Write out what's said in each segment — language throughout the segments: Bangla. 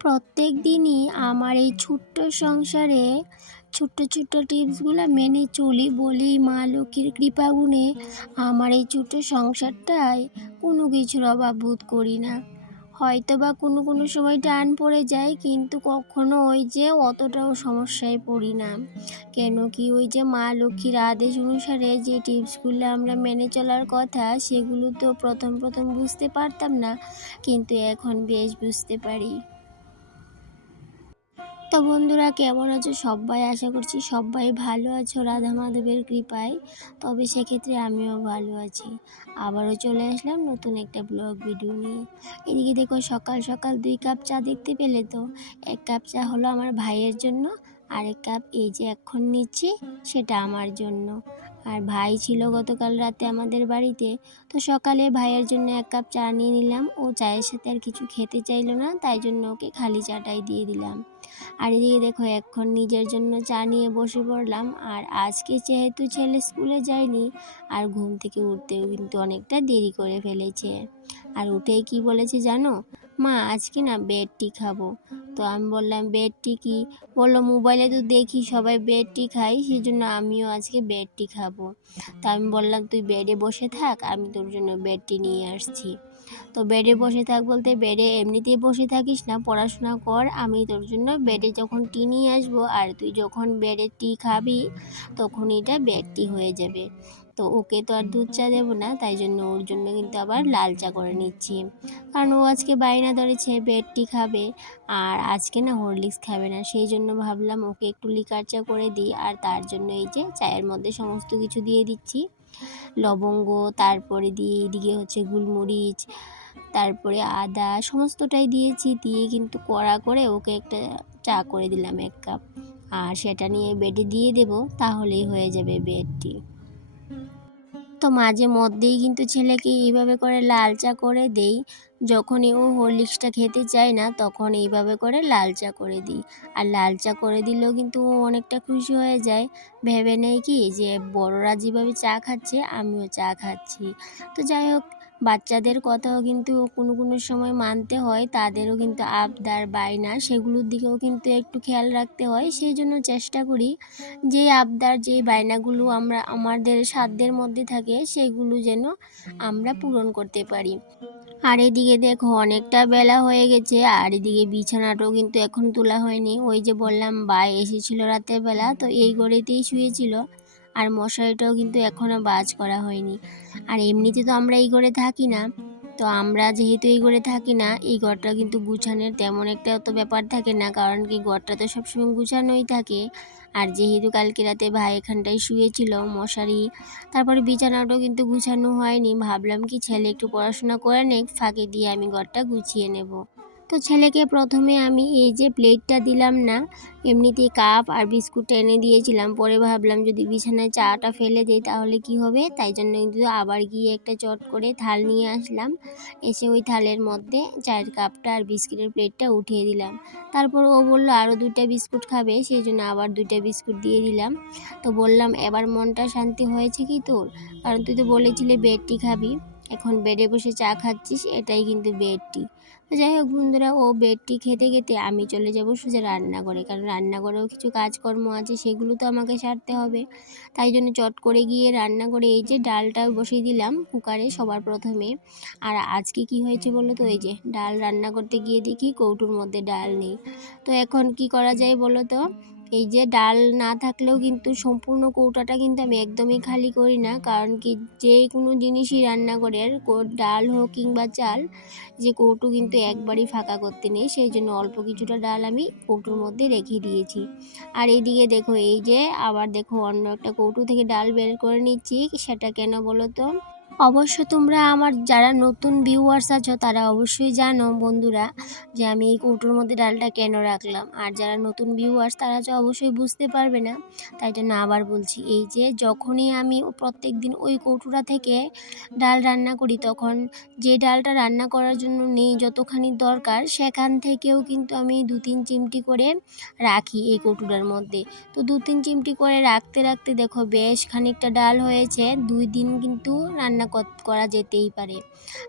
প্রতিদিনই আমার এই ছোট্ট সংসারে ছোট্ট ছোট্ট টিপসগুলো মেনে চলি বলেই মা লক্ষ্মীর কৃপা গুণে আমার এই ছোট্ট সংসারটায় কোনো কিছুর অভাব বোধ করি না। হয়তো বা কোনো কোনো সময় টান পড়ে যায় কিন্তু কখনো ওই যে অতটাও সমস্যায় পড়ি না। কেন কি ওই যে মা লক্ষ্মীর আদেশ অনুসারে যে টিপসগুলো আমরা মেনে চলার কথা সেগুলো তো প্রথম প্রথম বুঝতে পারতাম না কিন্তু এখন বেশ বুঝতে পারি। তো বন্ধুরা, কেমন আছো সবাই? আশা করছি সবাই ভালো আছো, রাধা মাধবের কৃপায়। তবে সেক্ষেত্রে আমিও ভালো আছি। আবারও চলে আসলাম নতুন একটা ব্লগ ভিডিও নিয়ে। এদিকে দেখো, সকাল সকাল দুই কাপ চা দেখতে পেলে তো? এক কাপ চা হলো আমার ভাইয়ের জন্য আর এক কাপ এই যে এখন নিচ্ছি, সেটা আমার জন্য। আর ভাই ছিল গতকাল রাতে আমাদের বাড়িতে, তো সকালে ভাইয়ের জন্য এক কাপ চা নিয়ে নিলাম। ও চায়ের সাথে আর কিছু খেতে চাইলো না, তাই জন্য ওকে খালি চাটাই দিয়ে দিলাম। আর এদিকে দেখো, এখন নিজের জন্য চা নিয়ে বসে পড়লাম। আর আজকে যেহেতু ছেলে স্কুলে যায়নি, আর ঘুম থেকে উঠতেও কিন্তু অনেকটা দেরি করে ফেলেছে। আর উঠেই কি বলেছে জানো? মা, আজকে না বেড টি খাব। তো আমি বললাম বেড টি কি? বলল মোবাইলে তো দেখি সবাই বেড টি খাই সেই জন্য আমিও আজকে বেড টি খাব। তো আমি বললাম, তুই বেডে বসে থাক, আমি তোর জন্য বেড টি নিয়ে আসছি। তো বেডে বসে থাক বলতে বেডে এমনিতেই বসে থাকিস না, পড়াশোনা কর। আমি তোর জন্য বেডে যখন টি নিয়ে আসব আর তুই যখন বেডে টি খাবি তখন এটা বেড টি হয়ে যাবে। তো ওকে তো আর দুধ চা দেবো না, তাই জন্য ওর জন্য কিন্তু আবার লাল চা করে নিচ্ছি। কারণ ও আজকে বায়না ধরেছে বেডটি খাবে আর আজকে না হরলিক্স খাবে না, সেই জন্য ভাবলাম ওকে একটু লিকার চা করে দিই আর তার জন্য এই যে চায়ের মধ্যে সমস্ত কিছু দিয়ে দিচ্ছি। লবঙ্গ, তারপরে দিয়ে এইদিকে হচ্ছে গোলমরিচ, তারপরে আদা, সমস্তটাই দিয়েছি, দিয়ে কিন্তু কড়া করে ওকে একটা চা করে দিলাম এক কাপ। আর সেটা নিয়ে বেডে দিয়ে দেব, তাহলেই হয়ে যাবে বেডটি। তো মাঝে মধ্যেই কিন্তু ছেলেকে এইভাবে করে লাল চা করে দেই। যখনই ও হরলিক্সটা খেতে চায় না তখন এইভাবে করে লাল চা করে দিই। আর লাল চা করে দিলেও কিন্তু ও অনেকটা খুশি হয়ে যায়। ভেবে নেয় কি যে বড়রা যেভাবে চা খাচ্ছে, আমিও চা খাচ্ছি। তো যাই হোক বাচ্চাদের কথাও কিন্তু কোনো কোনো সময় মানতে হয়, তাদেরও কিন্তু আবদার, বায়না সেগুলোর দিকেও কিন্তু একটু খেয়াল রাখতে হয়। সেই জন্য চেষ্টা করি যে আবদার যে বায়নাগুলো আমরা আমাদের সাধ্যের মধ্যে থাকে সেগুলো যেন আমরা পূরণ করতে পারি। আর এদিকে দেখো অনেকটা বেলা হয়ে গেছে, আর এদিকে বিছানাটাও কিন্তু এখন তোলা হয়নি। ওই যে বললাম, বাই এসেছিল রাতের বেলা, তো এই গড়েতেই শুয়েছিল। আর মশারিটাও কিন্তু এখনও বাজ করা হয়নি। আর এমনিতে তো আমরা এই ঘরে থাকি না, তো আমরা যেহেতু এই ঘরে থাকি না, এই ঘরটা কিন্তু গুছানোর তেমন একটা অত ব্যাপার থাকে না, কারণ কি ঘরটা তো সবসময় গুছানোই থাকে। আর যেহেতু কালকে রাতে ভাই এখানটায় শুয়েছিল, মশারি, তারপরে বিছানাটাও কিন্তু গুছানো হয়নি, ভাবলাম কি ছেলে একটু পড়াশোনা করে নেক, ফাঁকে দিয়ে আমি ঘরটা গুছিয়ে নেব। তো ছেলেকে প্রথমে আমি এই যে প্লেটটা দিলাম না, এমনিতেই কাপ আর বিস্কুট এনে দিয়েছিলাম। পরে ভাবলাম যদি বিছানায় চাটা ফেলে দিই তাহলে কি হবে? তাই জন্য কিন্তু আবার গিয়ে একটা চট করে থাল নিয়ে আসলাম। এসে ওই থালের মধ্যে চায়ের কাপটা আর বিস্কুটের প্লেটটা উঠিয়ে দিলাম। তারপর ও বলল আরও দুইটা বিস্কুট খাবে। সেই জন্য আবার দুইটা বিস্কুট দিয়ে দিলাম। তো বললাম, এবার মনটা শান্তি হয়েছে কি তোর? কারণ তুই তো বলেছিলি বেডটি খাবি। এখন বেডে বসে চা খাচ্ছিস, এটাই কিন্তু বেডটি। যাই হোক বন্ধুরা, ও বেডটি খেতে খেতে আমি চলে যাব সোজা রান্নাঘরে। কারণ রান্নাঘরেও কিছু কাজকর্ম আছে, সেগুলো তো আমাকে সারতে হবে। তাই জন্য চট করে গিয়ে রান্নাঘরে এই যে ডালটা বসিয়ে দিলাম কুকারে সবার প্রথমে। আর আজকে কি হয়েছে বলো তো? এই যে ডাল রান্না করতে গিয়ে দেখি কৌটুর মধ্যে ডাল নেই। তো এখন কি করা যায় বলো তো? এই যে ডাল না থাকলেও কিন্তু সম্পূর্ণ কৌটাটা কিন্তু আমি একদমই খালি করি না। কারণ কি যে কোনো জিনিসই রান্না করে ডাল হোক কিংবা চাল, যে কৌটো কিন্তু একবারই ফাঁকা করতে নেই। সেই জন্য অল্প কিছুটা ডাল আমি কৌটোর মধ্যে রেখে দিয়েছি। আর এইদিকে দেখো, এই যে আবার দেখো অন্য একটা কৌটো থেকে ডাল বের করে নিচ্ছি। সেটা কেন বলো তো? অবশ্য তোমরা আমার যারা নতুন ভিউয়ার্স আছো, তারা অবশ্যই জানো বন্ধুরা যে আমি এই কৌটোর মধ্যে ডালটা কেন রাখলাম। আর যারা নতুন ভিউয়ার্স তারা তো অবশ্যই বুঝতে পারবে না। তাই জন্য আবার বলছি। এই যে যখনই আমি প্রত্যেক দিন ওই কৌটোটা থেকে ডাল রান্না করি, তখন যে ডালটা রান্না করার জন্য নেই যতখানি দরকার, সেখান থেকেও কিন্তু আমি দু তিন চিমটি করে রাখি এই কৌটোটার মধ্যে। তো দু তিন চিমটি করে রাখতে রাখতে দেখো বেশ খানিকটা ডাল হয়েছে। দুই দিন কিন্তু রান্না করা যেতেই পারে।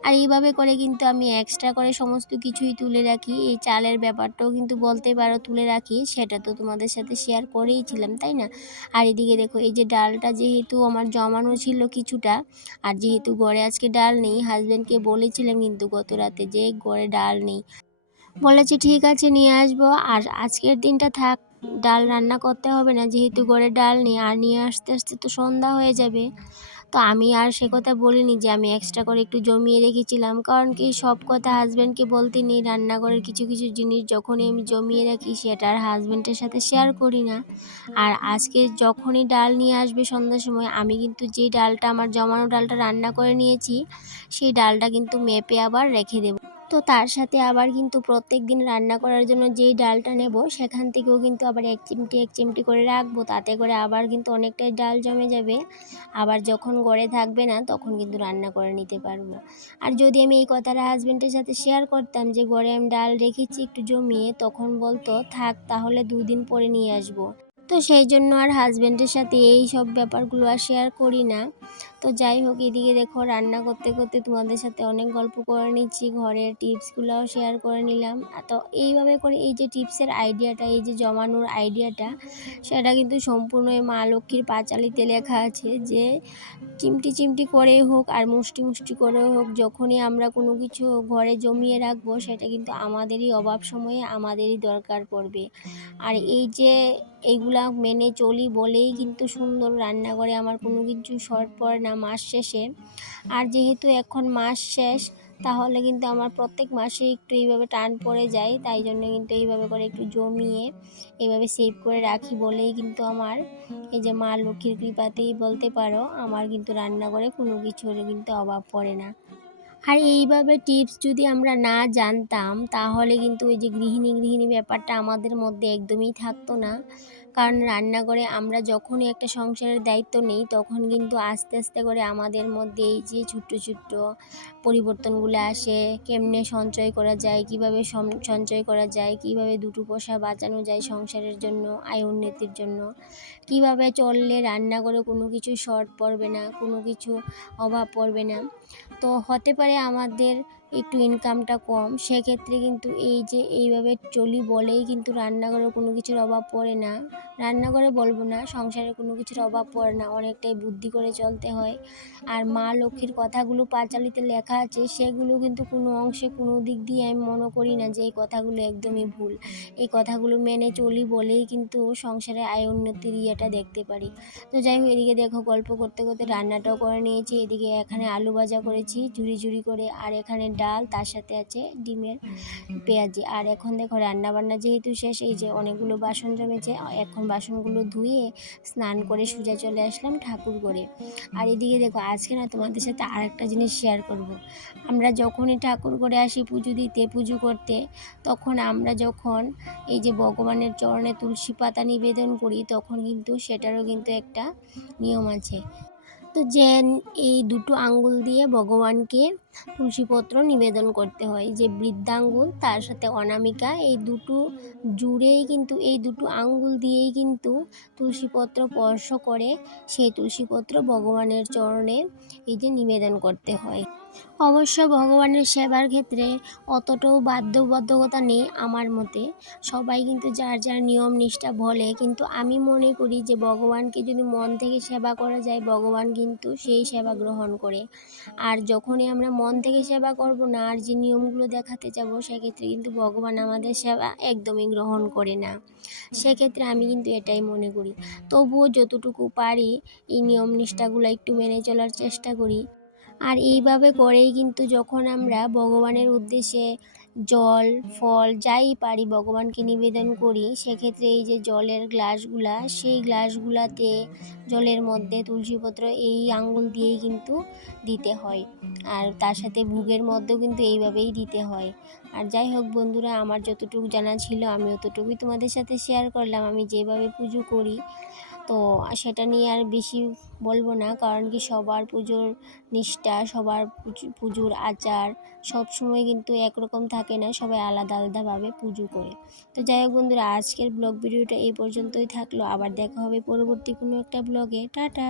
আর এইভাবে করে কিন্তু আমি এক্সট্রা করে সমস্ত কিছুই তুলে রাখি। এই চালের ব্যাপারটাও কিন্তু বলতে পারো তুলে রাখি, সেটা তো তোমাদের সাথে শেয়ার করেইছিলাম, তাই না? আর এদিকে দেখো, এই যে ডালটা যেহেতু আমার জমানো ছিল কিছুটা, আর যেহেতু গড়ে আজকে ডাল নেই হাজব্যান্ডকে বলেছিলাম কিন্তু গত রাতে যে গড়ে ডাল নেই। বলেছে, ঠিক আছে, নিয়ে আসব। আর আজকের দিনটা থাক, ডাল রান্না করতে হবে না, যেহেতু গড়ে ডাল নেই, আর নিয়ে আসতে আসতে তো সন্ধ্যা হয়ে যাবে। তো আমি আর সে কথা বলিনি যে আমি এক্সট্রা করে একটু জমিয়ে রেখেছিলাম। কারণ কি সব কথা হাজব্যান্ডকে বলতে নেই রান্নাঘরের কিছু কিছু জিনিস যখনই আমি জমিয়ে রাখি সেটা আর হাজব্যান্ডের সাথে শেয়ার করি না। আর আজকে যখনই ডাল নিয়ে আসবে সন্ধ্যার সময় আমি কিন্তু যে ডালটা আমার জমানো ডালটা রান্না করে নিয়েছি সেই ডালটা কিন্তু মেপে আবার রেখে দেবো। তো তার সাথে আবার কিন্তু প্রত্যেক দিন রান্না করার জন্য যেই ডালটা নেব, সেখান থেকেও কিন্তু আবার এক চিমটি এক চিমটি করে রাখব। তাতে করে আবার কিন্তু অনেকটাই ডাল জমে যাবে। আবার যখন গড়ে থাকবে না, তখন কিন্তু রান্না করে নিতে পারব। আর যদি আমি এই কথাটা হাজব্যান্ডের সাথে শেয়ার করতাম যে, গড়ে আমি ডাল রেখেছি একটু জমিয়ে, তখন বলতো, থাক, তাহলে দুদিন পরে নিয়ে আসব। তো সেই জন্য আর হাজব্যান্ডের সাথে এই সব ব্যাপারগুলো আর শেয়ার করি না। তো যাই হোক, এদিকে দেখো রান্না করতে করতে তোমাদের সাথে অনেক গল্প করে নিচ্ছি। ঘরের টিপসগুলোও শেয়ার করে নিলাম। তো এইভাবে করে এই যে টিপসের আইডিয়াটা এই যে জমানোর আইডিয়াটা সেটা কিন্তু সম্পূর্ণ মা লক্ষ্মীর পাঁচালিতে লেখা আছে যে, চিমটি চিমটি করে হোক আর মুষ্টি মুষ্টি করে হোক, যখনই আমরা কোনো কিছু ঘরে জমিয়ে রাখব, সেটা কিন্তু আমাদেরই অভাব সময়ে আমাদেরই দরকার পড়বে। আর এই যে এইগুলা মেনে চলি বলেই কিন্তু সুন্দর রান্নাঘরে আমার কোনো কিছু শর্ট পড়ে না মাস শেষে। আর যেহেতু এখন মাস শেষ, তাহলে কিন্তু আমার প্রত্যেক মাসে একটু এইভাবে টান পড়ে যায়। তাই জন্য কিন্তু এইভাবে করে একটু জমিয়ে এইভাবে সেভ করে রাখি বলেই কিন্তু আমার এই যে মা লক্ষ্মীর কৃপাতেই বলতে পারো, আমার কিন্তু রান্নাঘরে কোনো কিছুর কিন্তু অভাব পড়ে না। আর এইভাবে টিপস যদি আমরা না জানতাম, তাহলে কিন্তু ওই যে গৃহিণী গৃহিণী ব্যাপারটা আমাদের মধ্যে একদমই থাকতো না। কারণ রান্নাঘরে আমরা যখনই একটা সংসারের দায়িত্ব নিই, তখন কিন্তু আস্তে আস্তে করে আমাদের মধ্যে এই যে ছোট্ট ছোট্ট পরিবর্তনগুলো আসে। কেমনে সঞ্চয় করা যায়, কীভাবে সঞ্চয় করা যায়, কীভাবে দুটো পয়সা বাঁচানো যায় সংসারের জন্য, আয় উন্নতির জন্য। কীভাবে চললে রান্না করে কোনো কিছু শর্ট পড়বে না, কোনো কিছু অভাব পড়বে না। তো হতে পারে আমাদের একটু ইনকামটা কম, সেক্ষেত্রে কিন্তু এই যে এইভাবে চলি বলেই কিন্তু রান্নাঘরে কোনো কিছুর অভাব পড়ে না। রান্নাঘরে বলব না, সংসারে কোনো কিছুর অভাব পড়ে না, অনেকটাই বুদ্ধি করে চলতে হয়। আর মা লক্ষ্মীর কথাগুলো পাঁচালিতে লেখা আছে, সেগুলো কিন্তু কোনো অংশে কোনো দিক দিয়ে আমি মনে করি না যে এই কথাগুলো একদমই ভুল। এই কথাগুলো মেনে চলি বলেই কিন্তু সংসারে আয় উন্নতির ইয়েটা দেখতে পারি। তো যাই হোক, এদিকে দেখো গল্প করতে করতে রান্নাটাও করে নিয়েছি, এদিকে এখানে আলু ভাজা করেছি ঝুড়ি ঝুড়ি করে, আর এখানে ডাল, তার সাথে আছে ডিমের পেঁয়াজি। আর এখন দেখো রান্না বান্না যেহেতু শেষ, এই যে অনেকগুলো বাসন জমেছে, এখন বাসনগুলো ধুয়ে স্নান করে সোজা চলে আসলাম ঠাকুর করে আর এদিকে দেখো, আজকে না তোমাদের সাথে আরেকটা জিনিস শেয়ার করব। আমরা যখনই ঠাকুর করে আসি পুজো দিতে, পুজো করতে, তখন আমরা যখন এই যে ভগবানের চরণে তুলসী পাতা নিবেদন করি, তখন কিন্তু সেটারও কিন্তু একটা নিয়ম আছে। তো যে এই দুটো আঙ্গুল দিয়ে ভগবানকে তুলসীপত্র নিবেদন করতে হয়। যে বৃদ্ধাঙ্গুল, তার সাথে অনামিকা, এই দুটো জুড়েই কিন্তু, এই দুটো আঙ্গুল দিয়েই কিন্তু তুলসীপত্র স্পর্শ করে সেই তুলসীপত্র ভগবানের চরণে এই যে নিবেদন করতে হয়। অবশ্য ভগবানের সেবার ক্ষেত্রে অতটাও বাধ্যবাধকতা নেই আমার মতে। সবাই কিন্তু যার যার নিয়ম নিষ্ঠা বলে, কিন্তু আমি মনে করি যে ভগবানকে যদি মন থেকে সেবা করা যায়, ভগবান কিন্তু সেই সেবা গ্রহণ করে। আর যখনই আমরা মন থেকে সেবা করব না, আর যে নিয়মগুলো দেখাতে যাব সেক্ষেত্রে কিন্তু ভগবান আমাদের সেবা একদমই গ্রহণ করে না। সেক্ষেত্রে আমি কিন্তু এটাই মনে করি। তবুও যতটুকু পারি এই নিয়ম নিষ্ঠাগুলো একটু মেনে চলার চেষ্টা করি। আর এইভাবে করেই কিন্তু যখন আমরা ভগবানের উদ্দেশ্যে জল, ফল, যাই পারি ভগবানকে নিবেদন করি, সেক্ষেত্রে এই যে জলের গ্লাসগুলা, সেই গ্লাসগুলাতে জলের মধ্যে তুলসীপত্র এই আঙ্গুল দিয়েই কিন্তু দিতে হয়। আর তার সাথে ভুগের মধ্যেও কিন্তু এইভাবেই দিতে হয়। আর যাই হোক বন্ধুরা, আমার যতটুকু জানা ছিল, আমি অতটুকুই তোমাদের সাথে শেয়ার করলাম। আমি যেভাবে পুজো করি তো সেটা নিয়ে আর বেশি বলব না। কারণ কি সবার পুজোর নিষ্ঠা, সবার পুজোর আচার সব সময় কিন্তু একরকম থাকে না। সবাই আলাদা আলাদাভাবে পুজো করে। তো যাই হোক বন্ধুরা, আজকের ব্লগ ভিডিওটা এই পর্যন্তই থাকল। আবার দেখা হবে পরবর্তী কোনো একটা ব্লগে। টাটা!